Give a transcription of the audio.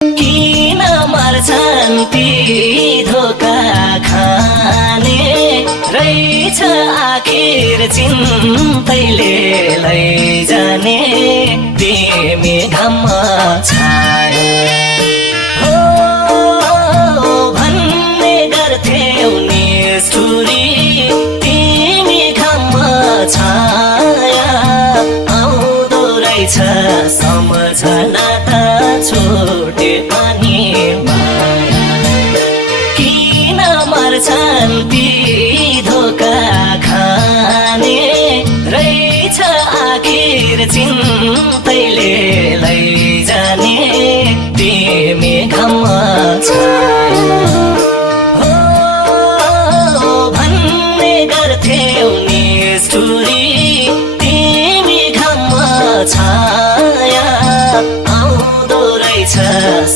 किन मर्छन् ती धोका खाने रहेछ आखिर चिन्तैले लैजाने तिमी घाममा छायो